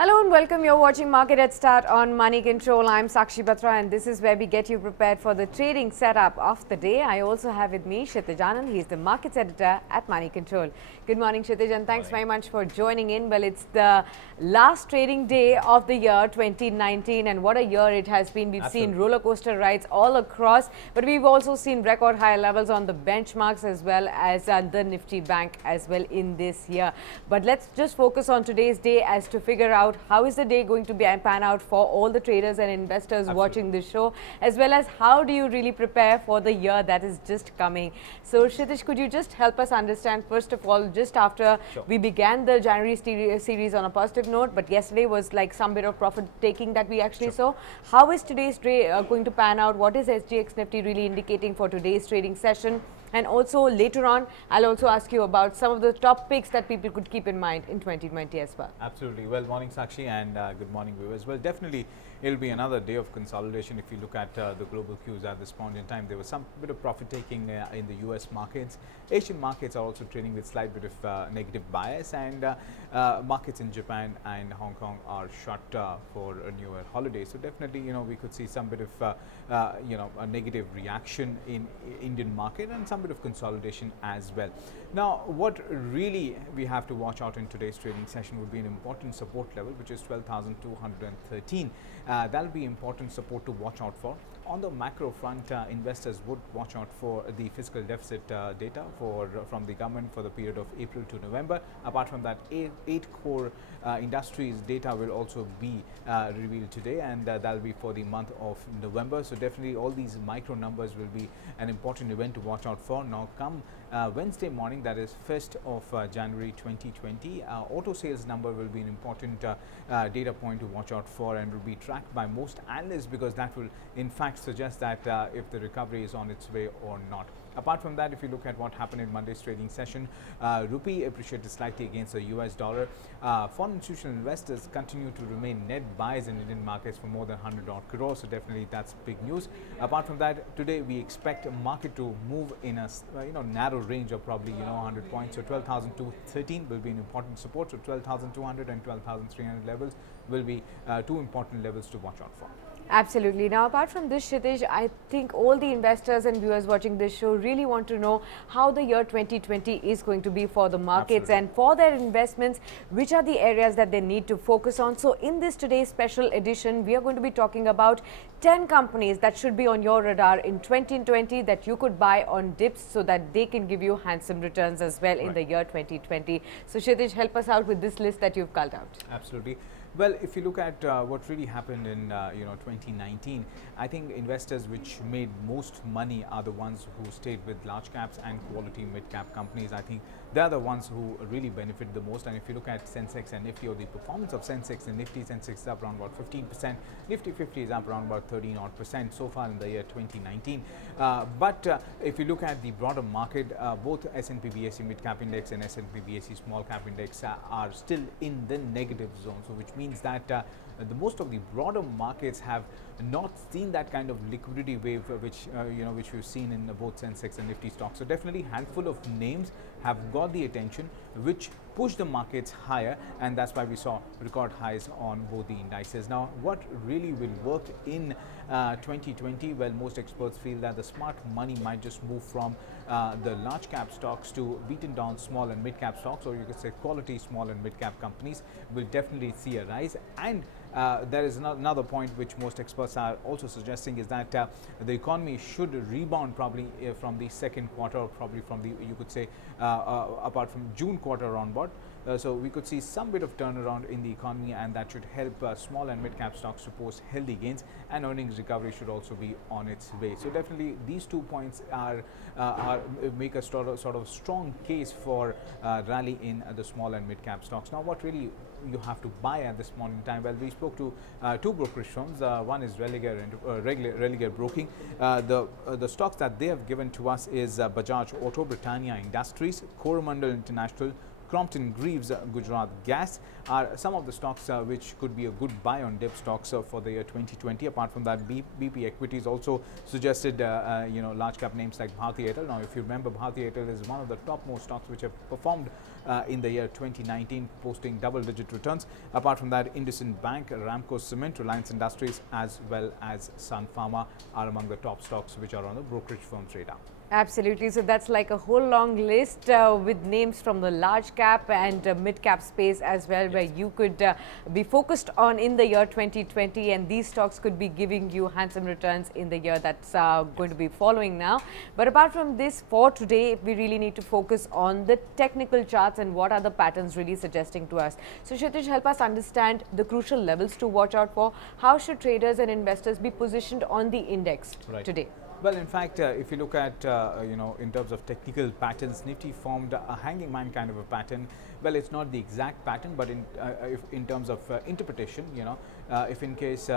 Hello and welcome. You're watching Market Headstart on Moneycontrol. I'm Sakshi Batra and this is where we get you prepared for the trading setup of the day. I also have with me Kshitij Anand. He's the markets editor at Moneycontrol. Good morning, Kshitij, and thanks very much for joining in. Well, it's the last trading day of the year 2019 and what a year it has been. We've seen roller coaster rides all across, but we've also seen record high levels on the benchmarks as well as the Nifty Bank as well in this year. But let's just focus on today's day as to figure out how is the day going to be pan out for all the traders and investors watching this show, as well as how do you really prepare for the year that is just coming. So Kshitij, could you just help us understand, first of all, just after we began the January series on a positive note, but yesterday was like some bit of profit taking that we actually saw. How is today's day going to pan out? What is SGX Nifty really indicating for today's trading session? And also later on, I'll also ask you about some of the top picks that people could keep in mind in 2020 as well. Absolutely. Well, morning Sakshi and good morning viewers. Well, definitely it'll be another day of consolidation. If you look at the global cues at this point in time, there was some bit of profit taking in the US markets. Asian markets are also trading with slight bit of negative bias, and markets in Japan and Hong Kong are shut for a New Year holiday. So definitely, we could see some bit of a negative reaction in Indian market and some bit of consolidation as well. Now, what really we have to watch out in today's trading session would be an important support level, which is 12,213. That'll be important support to watch out for. On the macro front, investors would watch out for the fiscal deficit data from the government for the period of April to November. Apart from that, eight core industries data will also be revealed today, and that'll be for the month of November. So definitely all these micro numbers will be an important event to watch out for. Now come Wednesday morning, that is 1st of January 2020, auto sales number will be an important data point to watch out for and will be tracked by most analysts, because that will in fact suggest that if the recovery is on its way or not. Apart from that, if you look at what happened in Monday's trading session, rupee appreciated slightly against the US dollar. Foreign institutional investors continue to remain net buyers in Indian markets for more than 100 odd crores. So definitely that's big news. Apart from that, today we expect a market to move in a narrow range of probably 100 points. So 12,213 will be an important support. So 12,200 and 12,300 levels will be two important levels to watch out for. Absolutely. Now, apart from this, Kshitij, I think all the investors and viewers watching this show really want to know how the year 2020 is going to be for the markets. Absolutely. And for their investments, which are the areas that they need to focus on. So in this today's special edition, we are going to be talking about 10 companies that should be on your radar in 2020 that you could buy on dips so that they can give you handsome returns as well in the year 2020. So Kshitij, help us out with this list that you've culled out. Absolutely. Well, if you look at what really happened in 2019, I think investors which made most money are the ones who stayed with large caps and quality mid cap companies. I think they are the ones who really benefit the most. And if you look at Sensex and Nifty, or the performance of Sensex and Nifty, Sensex is up around about 15%, Nifty 50 is up around about 13 odd percent so far in the year 2019. But if you look at the broader market, both S&P BSE mid cap index and S&P BSE small cap index are still in the negative zone. So which means that the most of the broader markets have not seen that kind of liquidity wave which we've seen in both Sensex and Nifty stocks. So definitely handful of names have got the attention which push the markets higher, and that's why we saw record highs on both the indices. Now, what really will work in 2020? Well, most experts feel that the smart money might just move from the large cap stocks to beaten down small and mid cap stocks, or you could say quality small and mid cap companies will definitely see a rise. And there is another point which most experts are also suggesting, is that the economy should rebound probably from the second quarter, or probably from the, you could say, apart from June quarter onward. So we could see some bit of turnaround in the economy, and that should help small and mid cap stocks to post healthy gains, and earnings recovery should also be on its way. So definitely these 2 points are make a sort of strong case for rally in the small and mid cap stocks. Now, what really you have to buy at this point in time? Well, we spoke to two brokerage firms. One is Religare Broking. The stocks that they have given to us is Bajaj Auto, Britannia Industries, Coromandel International, Crompton Greaves, Gujarat Gas are some of the stocks which could be a good buy on dip stocks for the year 2020. Apart from that, BP Equities also suggested large cap names like Bharti Airtel. Now, if you remember, Bharti Airtel is one of the topmost stocks which have performed in the year 2019, posting double-digit returns. Apart from that, IndusInd Bank, Ramco Cement, Reliance Industries, as well as Sun Pharma are among the top stocks which are on the brokerage firm's radar. Absolutely. So that's like a whole long list with names from the large cap and mid cap space as well, where you could be focused on in the year 2020, and these stocks could be giving you handsome returns in the year that's going to be following now. But apart from this, for today, we really need to focus on the technical charts and what are the patterns really suggesting to us. So Kshitij, help us understand the crucial levels to watch out for. How should traders and investors be positioned on the index today? Well, in fact, if you look at, in terms of technical patterns, Nifty formed a hanging man kind of a pattern. Well, it's not the exact pattern, but in terms of interpretation, if in case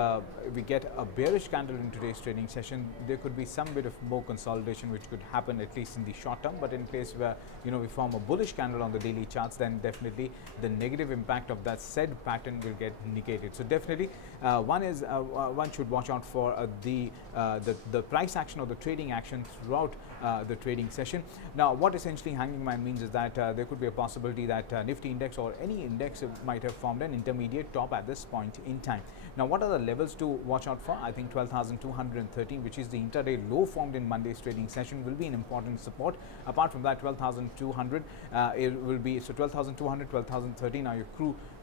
we get a bearish candle in today's trading session, there could be some bit of more consolidation which could happen at least in the short term. But in case where we form a bullish candle on the daily charts, then definitely the negative impact of that said pattern will get negated. So definitely, one should watch out for the price action or the trading action throughout the trading session. Now, what essentially hanging man means is that there could be a possibility that Nifty index or any index might have formed an intermediate top at this point in time. Now, what are the levels to watch out for? I think 12,213, which is the intraday low formed in Monday's trading session, will be an important support. Apart from that, 12,200 it will be, so 12,200, 12,013 are your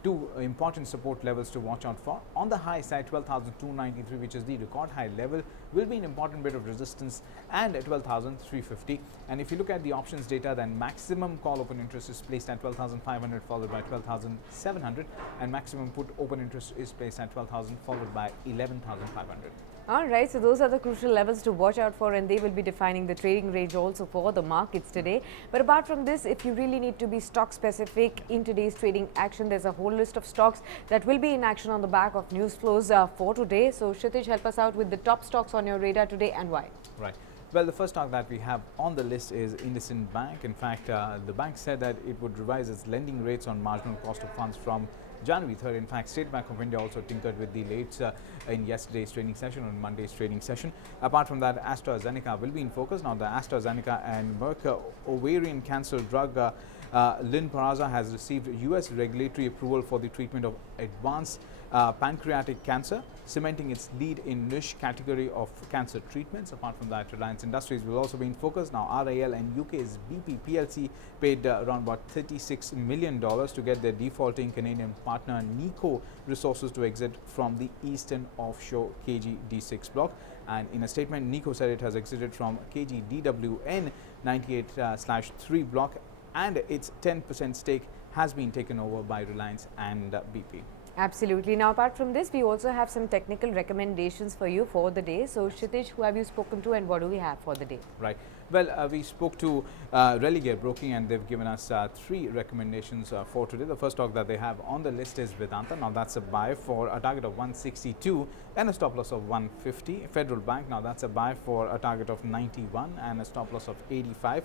two important support levels to watch out for. On the high side, 12,293, which is the record high level, will be an important bit of resistance, and at 12,350. And if you look at the options data, then maximum call open interest is placed at 12,500, followed by 12,700, and maximum put open interest is placed at 12,000, followed by 11,500. All right, so those are the crucial levels to watch out for, and they will be defining the trading range also for the markets today. But apart from this, if you really need to be stock specific in today's trading action, there's a whole list of stocks that will be in action on the back of news flows for today. So Kshitij, help us out with the top stocks on your radar today and why. Right. Well, the first stock that we have on the list is IndusInd Bank. In fact, the bank said that it would revise its lending rates on marginal cost of funds from January 3rd. In fact, State Bank of India also tinkered with the rates in yesterday's trading session, on Monday's trading session. Apart from that, AstraZeneca will be in focus. Now, the AstraZeneca and Merck ovarian cancer drug Lynparza has received US regulatory approval for the treatment of advanced pancreatic cancer, cementing its lead in niche category of cancer treatments. Apart from that, Reliance Industries will also be in focus. Now, RIL and UK's BP PLC paid around about $36 million to get their defaulting Canadian partner Nico Resources to exit from the Eastern Offshore KG-D6 block. And in a statement, Nico said it has exited from KG-DWN 98/3 block, and its 10% stake has been taken over by Reliance and BP. Absolutely. Now, apart from this, we also have some technical recommendations for you for the day. So, Kshitij, who have you spoken to and what do we have for the day? Right. Well, we spoke to Religare Broking, and they've given us three recommendations for today. The first stock that they have on the list is Vedanta. Now, that's a buy for a target of 162 and a stop loss of 150. Federal Bank, now that's a buy for a target of 91 and a stop loss of 85.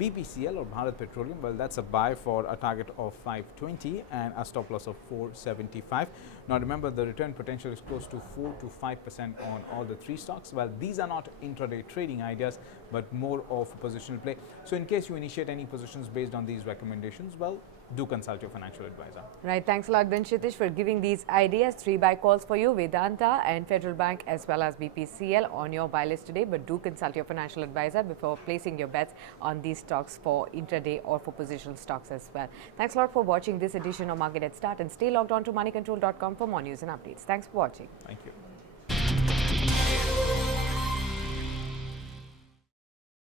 BPCL or Bharat Petroleum, well, that's a buy for a target of 520 and a stop loss of 475. Now, remember, the return potential is close to 4 to 5% on all the three stocks. Well, these are not intraday trading ideas, but more of a positional play. So, in case you initiate any positions based on these recommendations, well, do consult your financial advisor. Right. Thanks a lot, then, Kshitij, for giving these ideas. 3 buy calls for you, Vedanta and Federal Bank as well as BPCL on your buy list today. But do consult your financial advisor before placing your bets on these stocks for intraday or for positional stocks as well. Thanks a lot for watching this edition of Market Headstart, and stay logged on to moneycontrol.com for more news and updates. Thanks for watching. Thank you.